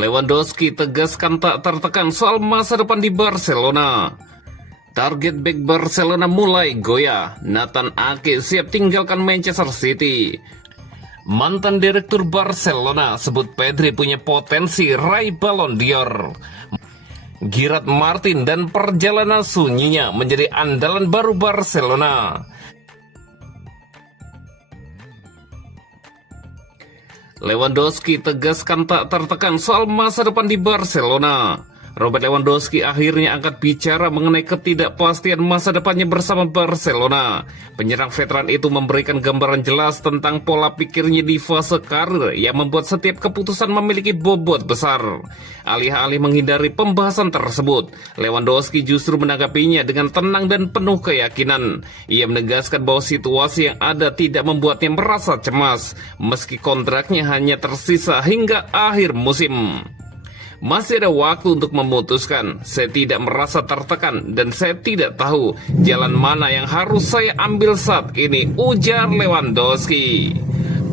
Lewandowski tegaskan tak tertekan soal masa depan di Barcelona. Target bek Barcelona mulai goyah. Nathan Ake siap tinggalkan Manchester City. Mantan direktur Barcelona sebut Pedri punya potensi raih Ballon d'Or. Gerard Martin dan perjalanan sunyinya menjadi andalan baru Barcelona. Lewandowski tegaskan tak tertekan soal masa depan di Barcelona. Robert Lewandowski akhirnya angkat bicara mengenai ketidakpastian masa depannya bersama Barcelona. Penyerang veteran itu memberikan gambaran jelas tentang pola pikirnya di fase karir yang membuat setiap keputusan memiliki bobot besar. Alih-alih menghindari pembahasan tersebut, Lewandowski justru menanggapinya dengan tenang dan penuh keyakinan. Ia menegaskan bahwa situasi yang ada tidak membuatnya merasa cemas, meski kontraknya hanya tersisa hingga akhir musim. Masih ada waktu untuk memutuskan. Saya tidak merasa tertekan dan saya tidak tahu jalan mana yang harus saya ambil saat ini, ujar Lewandowski.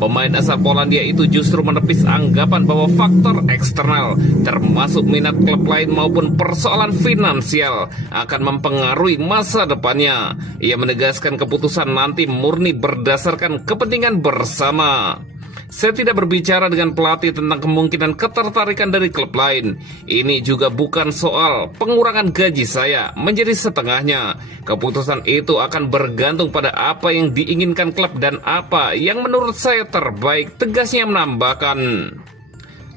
Pemain asal Polandia itu justru menepis anggapan bahwa faktor eksternal, termasuk minat klub lain maupun persoalan finansial, akan mempengaruhi masa depannya. Ia menegaskan keputusan nanti murni berdasarkan kepentingan bersama. Saya tidak berbicara dengan pelatih tentang kemungkinan ketertarikan dari klub lain. Ini juga bukan soal pengurangan gaji saya menjadi setengahnya. Keputusan itu akan bergantung pada apa yang diinginkan klub dan apa yang menurut saya terbaik, tegasnya menambahkan.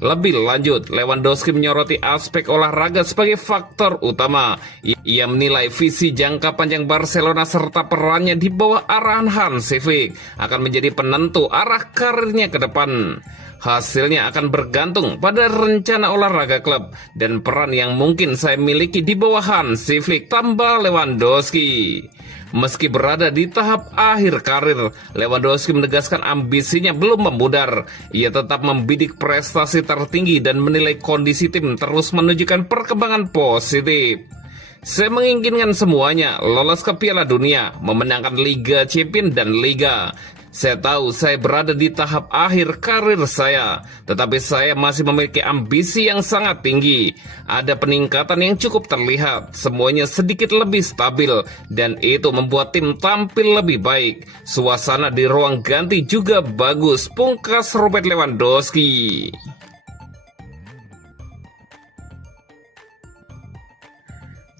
Lebih lanjut, Lewandowski menyoroti aspek olahraga sebagai faktor utama. Ia menilai visi jangka panjang Barcelona serta perannya di bawah arahan Hansi Flick akan menjadi penentu arah karirnya ke depan. Hasilnya akan bergantung pada rencana olahraga klub dan peran yang mungkin saya miliki di bawah Hansi Flick, tambah Lewandowski. Meski berada di tahap akhir karir, Lewandowski menegaskan ambisinya belum memudar. Ia tetap membidik prestasi tertinggi dan menilai kondisi tim terus menunjukkan perkembangan positif. Saya menginginkan semuanya lolos ke Piala Dunia, memenangkan Liga Champions dan Liga. Saya tahu saya berada di tahap akhir karir saya, tetapi saya masih memiliki ambisi yang sangat tinggi. Ada peningkatan yang cukup terlihat, semuanya sedikit lebih stabil, dan itu membuat tim tampil lebih baik. Suasana di ruang ganti juga bagus, pungkas Robert Lewandowski.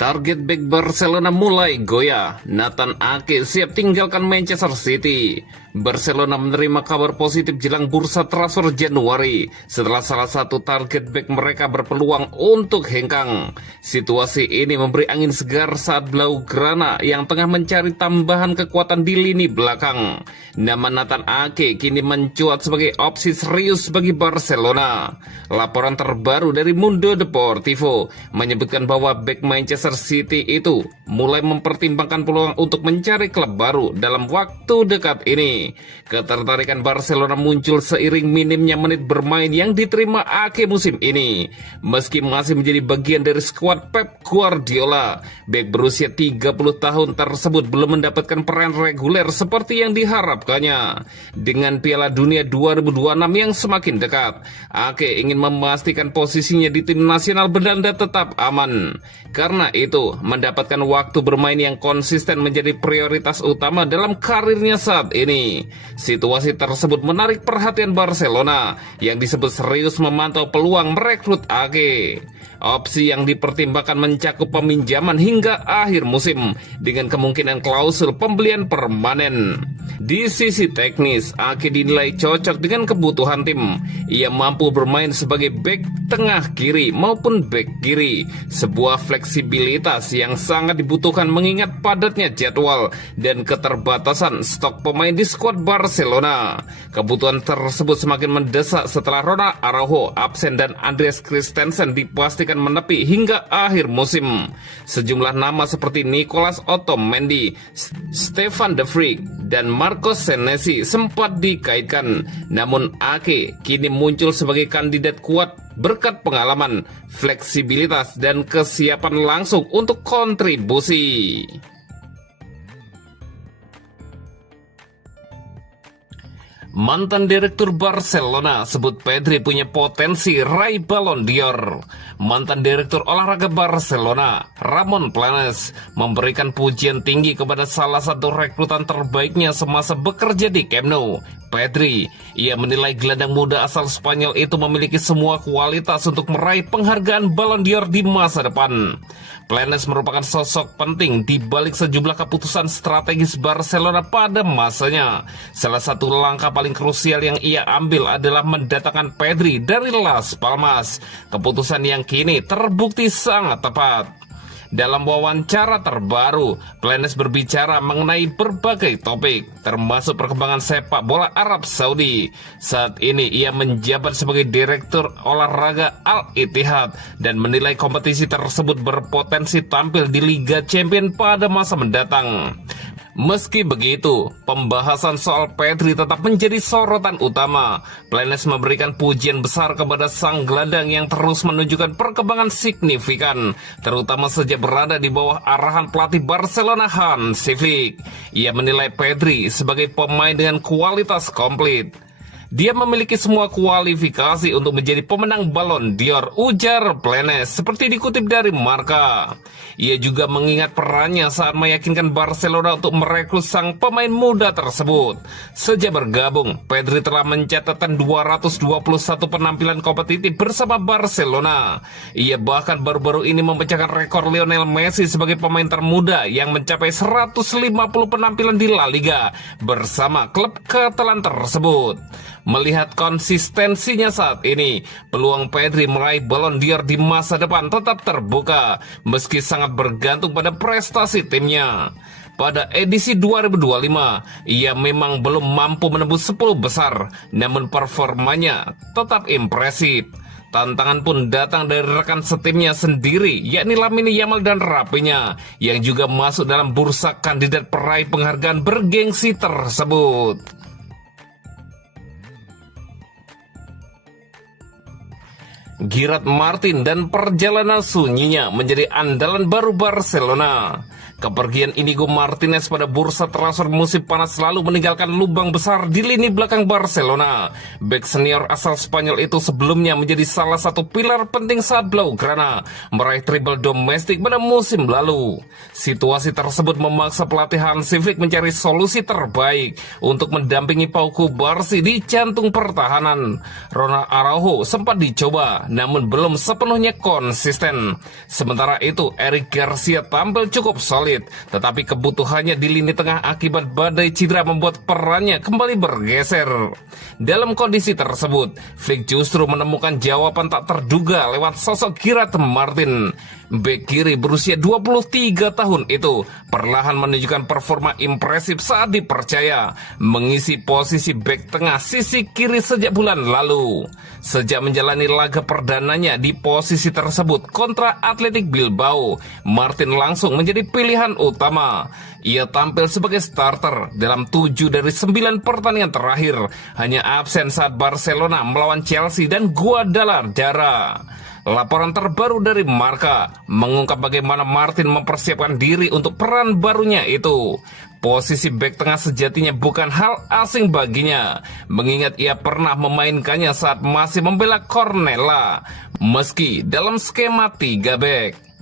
Target bek Barcelona mulai goyah. Nathan Ake siap tinggalkan Manchester City. Barcelona menerima kabar positif jelang bursa transfer Januari setelah salah satu target bek mereka berpeluang untuk hengkang. Situasi ini memberi angin segar saat Blaugrana yang tengah mencari tambahan kekuatan di lini belakang. Nama Nathan Ake kini mencuat sebagai opsi serius bagi Barcelona. Laporan terbaru dari Mundo Deportivo menyebutkan bahwa bek Manchester City itu mulai mempertimbangkan peluang untuk mencari klub baru dalam waktu dekat ini. Ketertarikan Barcelona muncul seiring minimnya menit bermain yang diterima Ake musim ini. Meski masih menjadi bagian dari skuad Pep Guardiola, bek berusia 30 tahun tersebut belum mendapatkan peran reguler seperti yang diharapkannya. Dengan Piala Dunia 2026 yang semakin dekat, Ake ingin memastikan posisinya di tim nasional Belanda tetap aman. Karena itu, mendapatkan waktu bermain yang konsisten menjadi prioritas utama dalam karirnya saat ini. Situasi tersebut menarik perhatian Barcelona yang disebut serius memantau peluang merekrut Ake. Opsi yang dipertimbangkan mencakup peminjaman hingga akhir musim dengan kemungkinan klausul pembelian permanen. Di sisi teknis, Ake dinilai cocok dengan kebutuhan tim. Ia mampu bermain sebagai bek tengah kiri maupun bek kiri, sebuah fleksibilitas yang sangat dibutuhkan mengingat padatnya jadwal dan keterbatasan stok pemain di skuad Barcelona. Kebutuhan tersebut semakin mendesak setelah Ronald Araujo absen dan Andreas Christensen dipastikan menepi hingga akhir musim. Sejumlah nama seperti Nicolas Otamendi, Stefan de Vrij, dan Marcos Senesi sempat dikaitkan. Namun Ake kini muncul sebagai kandidat kuat berkat pengalaman, fleksibilitas, dan kesiapan langsung untuk kontribusi. Mantan direktur Barcelona sebut Pedri punya potensi raih Ballon d'Or. Mantan direktur olahraga Barcelona, Ramon Planes, memberikan pujian tinggi kepada salah satu rekrutan terbaiknya semasa bekerja di Camp Nou, Pedri. Ia menilai gelandang muda asal Spanyol itu memiliki semua kualitas untuk meraih penghargaan Ballon d'Or di masa depan. Planes merupakan sosok penting di balik sejumlah keputusan strategis Barcelona pada masanya. Salah satu langkah paling krusial yang ia ambil adalah mendatangkan Pedri dari Las Palmas. Keputusan yang kini terbukti sangat tepat. Dalam wawancara terbaru, Planes berbicara mengenai berbagai topik, termasuk perkembangan sepak bola Arab Saudi. Saat ini ia menjabat sebagai direktur olahraga Al-Ittihad dan menilai kompetisi tersebut berpotensi tampil di Liga Champions pada masa mendatang. Meski begitu, pembahasan soal Pedri tetap menjadi sorotan utama. Planes memberikan pujian besar kepada sang gelandang yang terus menunjukkan perkembangan signifikan, terutama sejak berada di bawah arahan pelatih Barcelona Hansi Flick. Ia menilai Pedri sebagai pemain dengan kualitas komplit. Dia memiliki semua kualifikasi untuk menjadi pemenang Ballon d'Or, ujar Planes, seperti dikutip dari Marca. Ia juga mengingat perannya saat meyakinkan Barcelona untuk merekrut sang pemain muda tersebut. Sejak bergabung, Pedri telah mencatatkan 221 penampilan kompetitif bersama Barcelona. Ia bahkan baru-baru ini memecahkan rekor Lionel Messi sebagai pemain termuda yang mencapai 150 penampilan di La Liga bersama klub Catalan tersebut. Melihat konsistensinya saat ini, peluang Pedri meraih Ballon d'Or di masa depan tetap terbuka, meski sangat bergantung pada prestasi timnya. Pada edisi 2025, ia memang belum mampu menembus 10 besar, namun performanya tetap impresif. Tantangan pun datang dari rekan setimnya sendiri, yakni Lamine Yamal dan Rafinha, yang juga masuk dalam bursa kandidat peraih penghargaan bergengsi tersebut. Gerard Martin dan perjalanan sunyinya menjadi andalan baru Barcelona. Kepergian Inigo Martinez pada bursa transfer musim panas lalu meninggalkan lubang besar di lini belakang Barcelona. Bek senior asal Spanyol itu sebelumnya menjadi salah satu pilar penting saat Blaugrana meraih treble domestik pada musim lalu. Situasi tersebut memaksa pelatih Hansi Flick mencari solusi terbaik untuk mendampingi Pau Cubarsí di jantung pertahanan. Ronald Araujo sempat dicoba, namun belum sepenuhnya konsisten. Sementara itu, Eric Garcia tampil cukup solid, tetapi kebutuhannya di lini tengah akibat badai cedera membuat perannya kembali bergeser. Dalam kondisi tersebut, Flick justru menemukan jawaban tak terduga lewat sosok Gerard Martin. Bek kiri berusia 23 tahun itu perlahan menunjukkan performa impresif saat dipercaya mengisi posisi bek tengah sisi kiri sejak bulan lalu. Sejak menjalani laga perdananya di posisi tersebut kontra Athletic Bilbao, Martin langsung menjadi pilihan utama. Ia tampil sebagai starter dalam 7 dari 9 pertandingan terakhir, hanya absen saat Barcelona melawan Chelsea dan Guadalajara. Laporan terbaru dari Marca mengungkap bagaimana Martin mempersiapkan diri untuk peran barunya itu. Posisi bek tengah sejatinya bukan hal asing baginya, mengingat ia pernah memainkannya saat masih membela Cornellà, meski dalam skema 3 bek.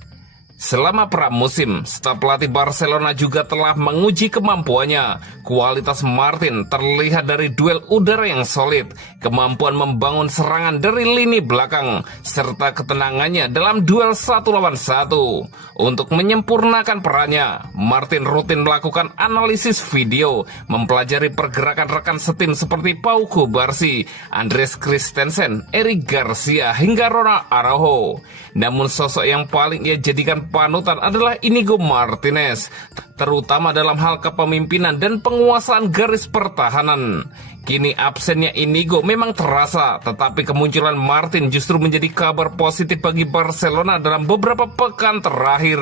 Selama pramusim, staf pelatih Barcelona juga telah menguji kemampuannya. Kualitas Martin terlihat dari duel udara yang solid, kemampuan membangun serangan dari lini belakang, serta ketenangannya dalam duel 1 lawan 1. Untuk menyempurnakan perannya, Martin rutin melakukan analisis video, mempelajari pergerakan rekan setim seperti Pau Cubarsí, Andreas Christensen, Eric Garcia, hingga Ronald Araujo. Namun sosok yang paling ia jadikan panutan adalah Inigo Martinez, terutama dalam hal kepemimpinan dan penguasaan garis pertahanan. Kini absennya Inigo memang terasa, tetapi kemunculan Martin justru menjadi kabar positif bagi Barcelona dalam beberapa pekan terakhir.